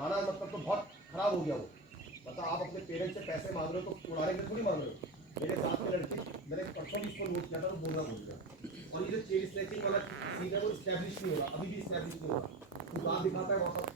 गाना मतलब तो बहुत खराब हो गया वो। मतलब आप अपने पेरेंट्स से पैसे मांग रहे हो तो उड़ाने के थोड़ी मांग रहे हो। मेरे साथ में लड़की, मैंने परसों भी इसको नोट किया था तो बोलना भूल गया। और ये जो चेन स्नैचिंग वाला सीन है वो स्टैब्लिश नहीं हो रहा, अभी भी स्टैब्लिश नहीं हो रहा। तो कहाँ दिखाता है वहाँ पर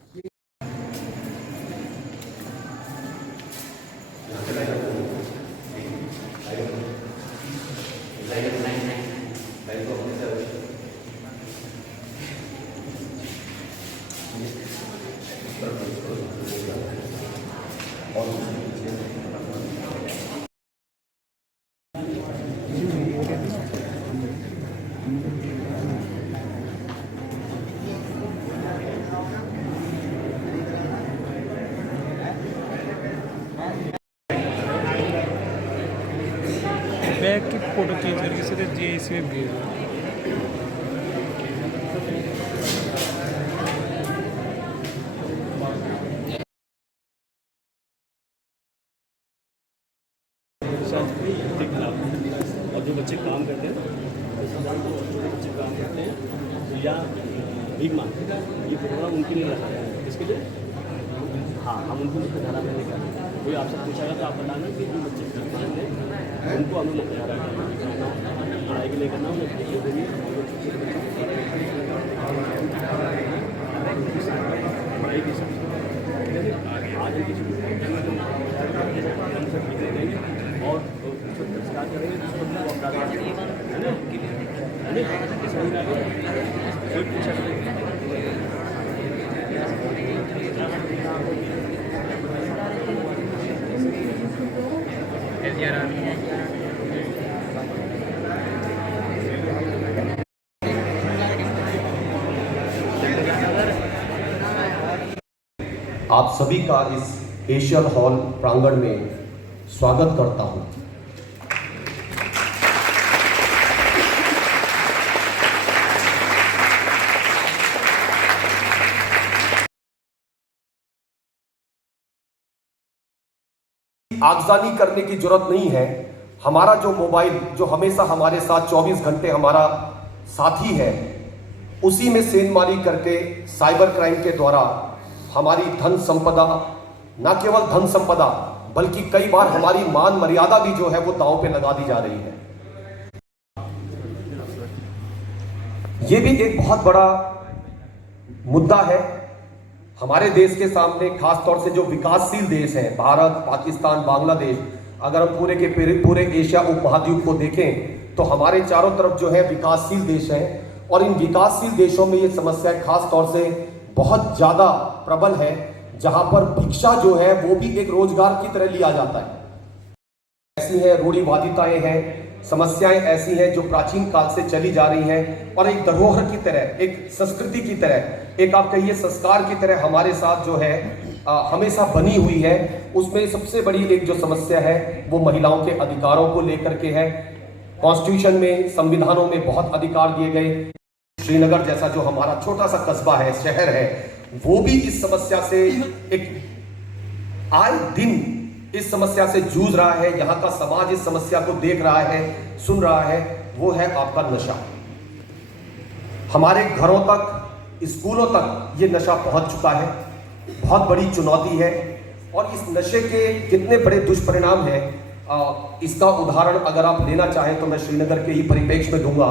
बैग की फ़ोटो चेंज करके सीधे जेएसी में भेज दो। और जो बच्चे काम करते हैं, बच्चे काम करते हैं या भीख मांगते हैं, ये प्रोग्राम उनके लिए रखा है। इसके लिए हाँ, हम उनको मुख्यधारा में लेकर कोई आपसे पूछेगा तो आप बताना कि जो बच्चे भीख मांगते हैं उनको हम मुख्यधारा में पढ़ाई के लिए करना उन्हें पढ़ाई की आगे की और संस्कार करेंगे आप सभी का इस एशियन हॉल प्रांगण में स्वागत करता हूं। आगजानी करने की जरूरत नहीं है। हमारा जो मोबाइल जो हमेशा हमारे साथ 24 घंटे हमारा साथी है, उसी में सेंधमारी करके साइबर क्राइम के द्वारा हमारी धन संपदा, न केवल धन संपदा बल्कि कई बार हमारी मान मर्यादा भी जो है वो दांव पे लगा दी जा रही है। ये भी एक बहुत बड़ा मुद्दा है हमारे देश के सामने, खासतौर से जो विकासशील देश हैं, भारत, पाकिस्तान, बांग्लादेश। अगर हम पूरे के पूरे एशिया उपमहाद्वीप को देखें तो हमारे चारों तरफ जो है विकासशील देश हैं, और इन विकासशील देशों में ये समस्या खासतौर से बहुत ज्यादा प्रबल है, जहां पर भिक्षा जो है वो भी एक रोजगार की तरह लिया जाता है। ऐसी है रूढ़िवादिताएं हैं, समस्याएं ऐसी हैं जो प्राचीन काल से चली जा रही हैं, और एक धरोहर की तरह, एक संस्कृति की तरह, एक आप कहिए संस्कार की तरह हमारे साथ जो है हमेशा बनी हुई है। उसमें सबसे बड़ी एक जो समस्या है वो महिलाओं के अधिकारों को लेकर के है। कॉन्स्टिट्यूशन में, संविधानों में बहुत अधिकार दिए गए। श्रीनगर जैसा जो हमारा छोटा सा कस्बा है, शहर है, वो भी इस समस्या से एक आए दिन इस समस्या से जूझ रहा है। यहाँ का समाज इस समस्या को देख रहा है, सुन रहा है। वो है आपका नशा। हमारे घरों तक, स्कूलों तक ये नशा पहुंच चुका है। बहुत बड़ी चुनौती है, और इस नशे के कितने बड़े दुष्परिणाम हैं, इसका उदाहरण अगर आप लेना चाहें तो मैं श्रीनगर के ही परिप्रेक्ष्य में दूंगा,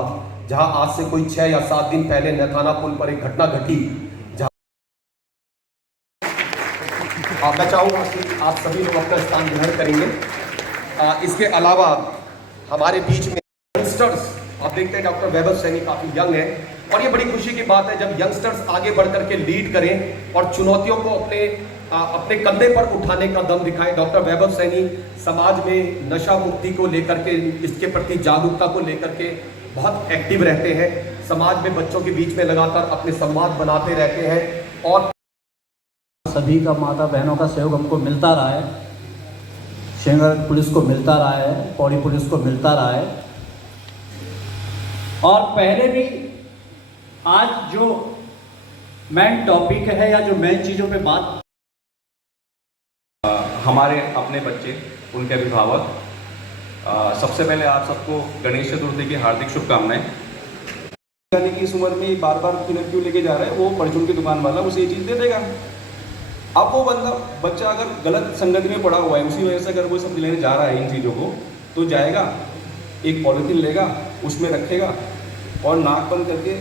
जहां आज से कोई 6 या 7 दिन पहले नैथाना पुल पर एक घटना घटी। मैं चाहूँगा कि आप सभी लोग अपना स्थान ग्रहण करेंगे। इसके अलावा हमारे बीच में यंगस्टर्स, आप देखते हैं डॉक्टर वैभव सैनी काफ़ी यंग है, और ये बड़ी खुशी की बात है जब यंगस्टर्स आगे बढ़ करके लीड करें और चुनौतियों को अपने कंधे पर उठाने का दम दिखाएं। डॉक्टर वैभव सैनी समाज में नशा मुक्ति को लेकर के, इसके प्रति जागरूकता को लेकर के बहुत एक्टिव रहते हैं। समाज में बच्चों के बीच में लगातार अपने संवाद बनाते रहते हैं, और सभी का, माता बहनों का सहयोग हमको मिलता रहा है। श्रीनगर पुलिस को मिलता रहा है, पौड़ी पुलिस को मिलता रहा है, और पहले भी आज जो मेन टॉपिक है या जो मेन चीज़ों पे बात, हमारे अपने बच्चे, उनके अभिभावक, सबसे पहले आप सबको गणेश चतुर्थी की हार्दिक शुभकामनाएं। जाने की इस उम्र में बार बार क्यों लेके जा रहा है, वो परचून की दुकान वाला उसे ये चीज़ दे देगा। अब वो बच्चा अगर गलत संगति में पड़ा हुआ है, उसी वजह से अगर वो सब लेने जा रहा है इन चीज़ों को, तो जाएगा, एक पॉलिथीन लेगा, उसमें रखेगा और नाक बंद करके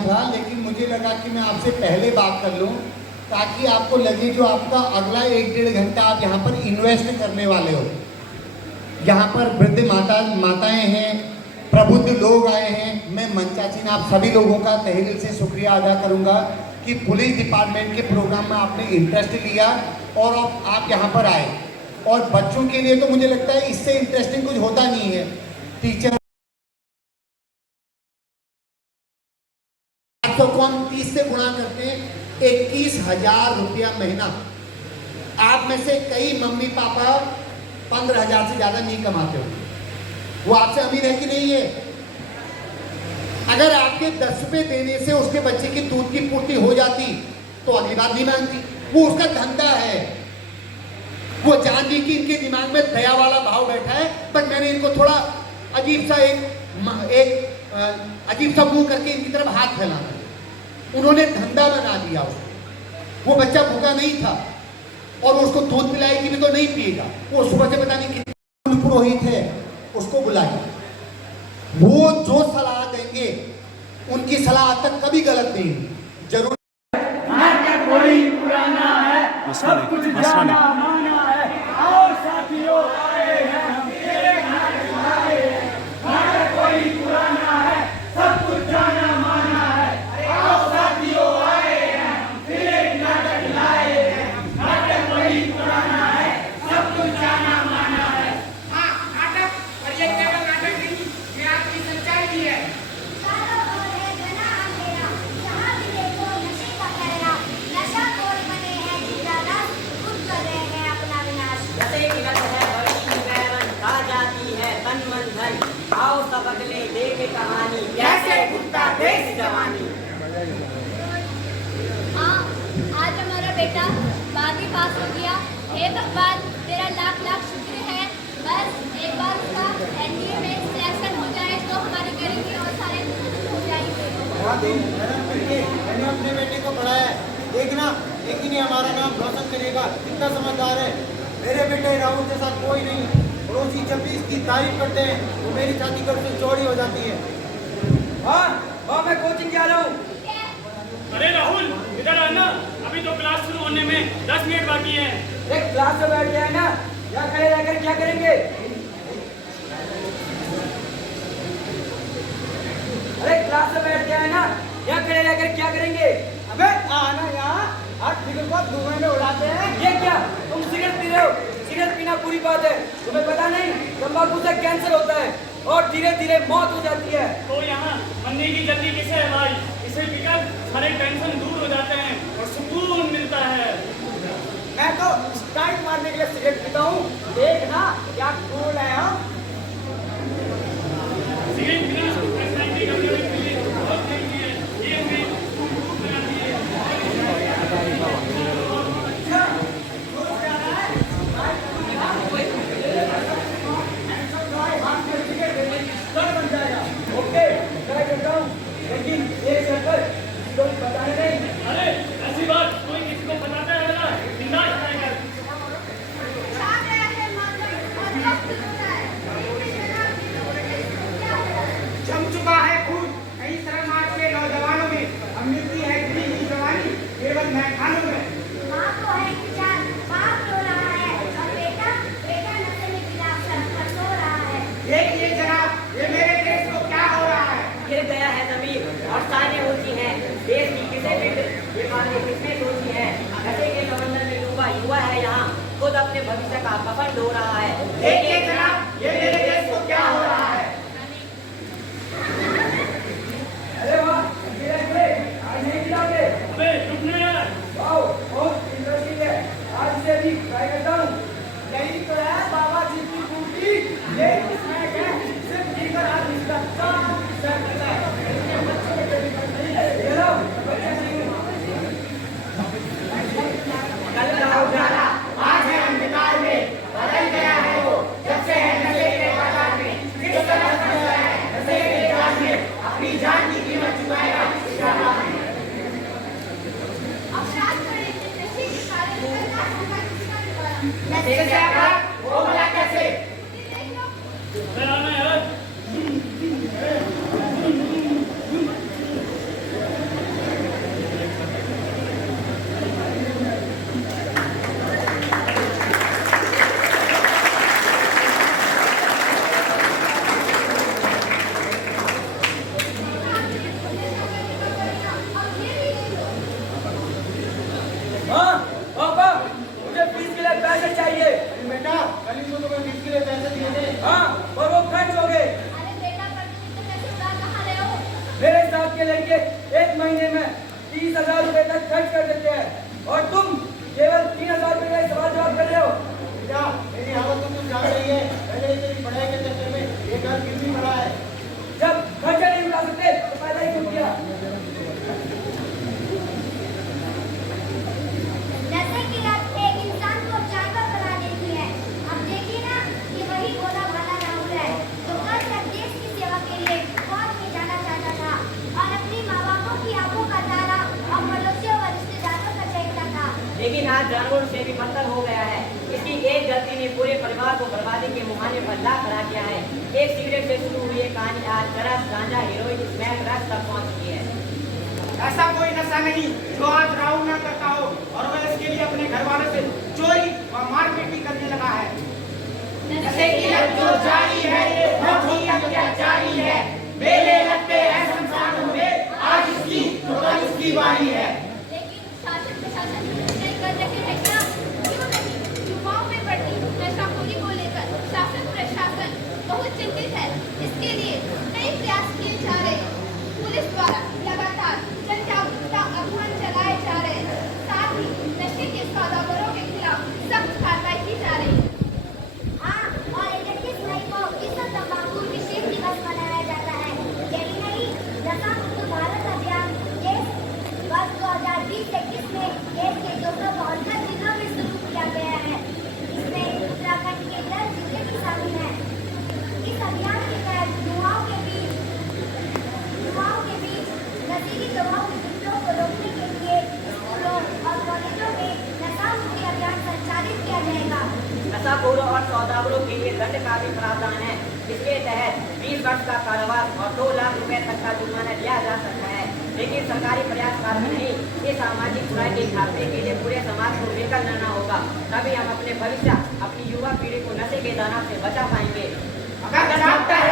था, लेकिन मुझे लगा कि मैं आपसे पहले बात कर लूं ताकि आपको लगे जो आपका अगला 1-1.5 घंटा आप यहाँ पर इन्वेस्ट करने वाले हो। यहाँ पर वृद्ध माताएं हैं, प्रबुद्ध लोग आए हैं। मैं मंचाचीन आप सभी लोगों का तहे दिल से शुक्रिया अदा करूँगा कि पुलिस डिपार्टमेंट के प्रोग्राम में आपने इंटरेस्ट लिया और आप यहाँ पर आए। और बच्चों के लिए तो मुझे लगता है इससे इंटरेस्टिंग कुछ होता नहीं है। टीचर तो को हम 30 से गुणा करते हैं, 21,000 रुपया महीना। आप में से कई मम्मी पापा 15,000 से ज्यादा नहीं कमाते हो, वो आपसे अमीर है कि नहीं है? अगर आपके 10 रुपए देने से उसके बच्चे की दूध की पूर्ति हो जाती तो अगली बात नहीं मानती। वो उसका धंधा है। वो जान ली कि इनके दिमाग में दया वाला भाव बैठा है, बट मैंने इनको थोड़ा अजीब सा अजीब सा मुंह करके इनकी तरफ हाथ फैलाना। उन्होंने धंधा बना दिया उसको। वो बच्चा भूखा नहीं था और उसको दूध पिलाएगी भी तो नहीं पिएगा। वो सुबह से पता नहीं कितने पुरोहित है, उसको बुलाइए। वो जो सलाह देंगे उनकी सलाह आज तक कभी गलत नहीं जरूर। कोई पुराना है, सब कुछ जाना माना है, और साथियों आए हैं हम तेरे घर आए हैं। घर कोई पुराना है, सब कुछ जाना माना है, और साथियों आए हैं हम तेरे नाटक लाए हैं। नाटक कोई पुराना है, सब कुछ जाना माना है। हाँ, नाटक, और ये केवल नाटक नहीं, ये आपकी सच्चाई भी है। आओ सबक ले देख कहानी कैसे कुत्ता देश जवानी। हाँ, आज हमारा बेटा 12वीं पास हो गया। हे भगवान, तेरा लाख लाख शुक्र है। बस एक बार उसका एनडीए में सिलेक्शन हो जाए तो हमारी गरीबी और सारे हो जाएंगे। मैंने अपने बेटे को पढ़ाया है, देखना एक दिन हमारा नाम रोशन करेगा। कितना समझदार है मेरे बेटे। राहुल के साथ कोई नहीं। पड़ोसी जब भी इसकी तारीफ करते हैं तो मेरी छाती कर चौड़ी हो जाती है। हाँ, मैं कोचिंग जा रहा हूँ। अरे राहुल, इधर आना, अभी तो क्लास शुरू होने में 10 मिनट बाकी हैं। एक क्लास में बैठ जाए ना, क्या खड़े रहकर क्या करेंगे? अरे क्लास में बैठ जाए ना, क्या खड़े रहकर क्या करेंगे? अबे आना यहाँ, आप फिगर को धुएं में उड़ाते हैं। ये क्या, तुम सिगरेट पी रहे हो? सिगरेट पीना बुरी बात है, तुम्हें पता नहीं तंबाकू से कैंसर होता है और धीरे धीरे मौत हो जाती है। तो यहाँ मरने की जल्दी किसे है भाई? इसे पीकर सारे टेंशन दूर हो जाते हैं और सुकून मिलता है। मैं तो स्टाइल मारने के लिए सिगरेट पीता हूँ। देखना क्या कूल है हम। ओके ट्राई करता हूँ, लेकिन एक सर्कल किसी को बताने नहीं। अरे ऐसी बात कोई किसी को बताता है ना, जिंदा जाएगा। छा गया है मातम और वक्त होता है। क्या है? जम चुका है खून कई शरणार्थ के नौजवानों में। अब मिलती है गिरी हुई जवानी केवल मैदानों में। माँ को है किसान, बाप रो रहा है और बेटा नशे में गिरा सर सो रहा है। देखिए जनाब, ये मेरे देश को क्या हो रहा है। गिर गया है जमीन और साने ऊंची हैं। देश की किसे भी बीमारी किसने सोची है। नशे के समंदर में डूबा युवा है यहाँ, खुद अपने भविष्य का कफन ढो रहा है। देखिए जनाब, ये मेरे देश को क्या हो रहा है। अरे वाह, गिरे आज नहीं गिराओगे। अबे चुप नहीं यार। वाओ, बहुत इंटरेस्टिंग है। आज से भी ट्राई करता हूँ। यही तो है बाबा जी की बूटी। ये स्नैक है, सिर्फ पीकर आदमी इसका काम स्टार्ट करता है। ये लो, बच्चे नहीं। कल का उजाला आज है अंधकार में, बदल गया है वो जब से है नशे के बाजार में। किस तरह फंसा है नशे के जाल में, अपनी जान की कीमत चुकाएगा इस राह में। अब शायद करें नशे के कारण करना होगा किसका निवारण। नशे से आकर वो भला कैसे। देख लो अबे आना यार। हाँ, पापा, मुझे फीस के लिए पैसे चाहिए। बेटा कल ही तो तुम्हें फीस के लिए पैसे दिए थे। हाँ, और वो खर्च हो गए। अरे बेटा पर तुम इतने पैसे उड़ा कहाँ रहे हो? मेरे साथ के लड़के एक महीने में 30,000 रुपए तक खर्च कर देते हैं और तुम केवल 3,000 रुपए का सवाल जवाब कर रहे हो। बेटा मेरी हालत तो तुम जान रही है। पहले तेरी पढ़ाई के चक्कर में ये घर गिरवी पड़ा है। जब खर्चा नहीं उठा सकते तो पैदा ही क्यों किया। नशे की लत एक इंसान को जानवर बना देती है। अब देखिए ना, ये वही भोला भाला राहुल है जो कल तक देश की सेवा के लिए फौज में जाना चाहता था और अपनी माँ बापों की आंखों का तारा और पड़ोसियों व रिश्तेदारों का चहेता था। लेकिन आज जानवरों से भी बदतर हो गया है। इसकी एक गलती ने पूरे परिवार को बर्बादी के मुहाने पर ला खड़ा किया है। एक सिगरेट से शुरू हुई ये कहानी आज चरस, गांजा, हेरोइन, स्मैक, ड्रग्स तक पहुंच चुकी है। ऐसा कोई नशा नहीं जो आज राहुल ना करता हो और वह इसके लिए अपने घर वालों से चोरी व मारपीट भी करने लगा है। नशे की लत जो जारी है ये बहुत ही अत्याचारी है। मेले लगते हैं शमशानों में, आज इसकी तो कल उसकी बारी है। लेकिन शासन प्रशासन नहीं कर रहे हैं क्या? क्यों नहीं? युवाओं में बढ़ती नशाखोरी को लेकर शासन प्रशासन बहुत चिंतित है। इसके लिए कई प्रयास किए जा रहे हैं। पुलिस द्वारा लगातार जन जागरूकता अभियान चलाए जा रहे हैं। साथ ही नशे के सौदागरों के खिलाफ सख्त कार्रवाई की जा रही है। हाँ, और 31 मई को विश्व तंबाकू निषेध दिवस मनाया जाता है। यही नहीं, नशा मुक्त भारत अभियान वर्ष 2020-21 में देश के 252 जिलों में शुरू किया गया है। इसमें उत्तराखंड के 10 जिले भी शामिल हैं। इस अभियान के तहत युवाओं के बीच नशीली दवाओं के उपयोग को रोकने के लिए स्कूलों और कॉलेजों में नशा मुक्ति अभियान संचालित किया जाएगा। नशाखोरों और सौदागरों के लिए दंड का भी प्रावधान है। इसके तहत 20 वर्ष का कारोबार और 2 लाख रुपए तक का जुर्माना दिया जा सकता है। लेकिन सरकारी प्रयास कारगर नहीं। ये सामाजिक बुराई के खात्मे के लिए पूरे समाज को मिलकर लड़ना होगा। तभी हम अपने भविष्य, अपनी युवा पीढ़ी को नशे के दाना से बचा पाएंगे। अगर चाहता है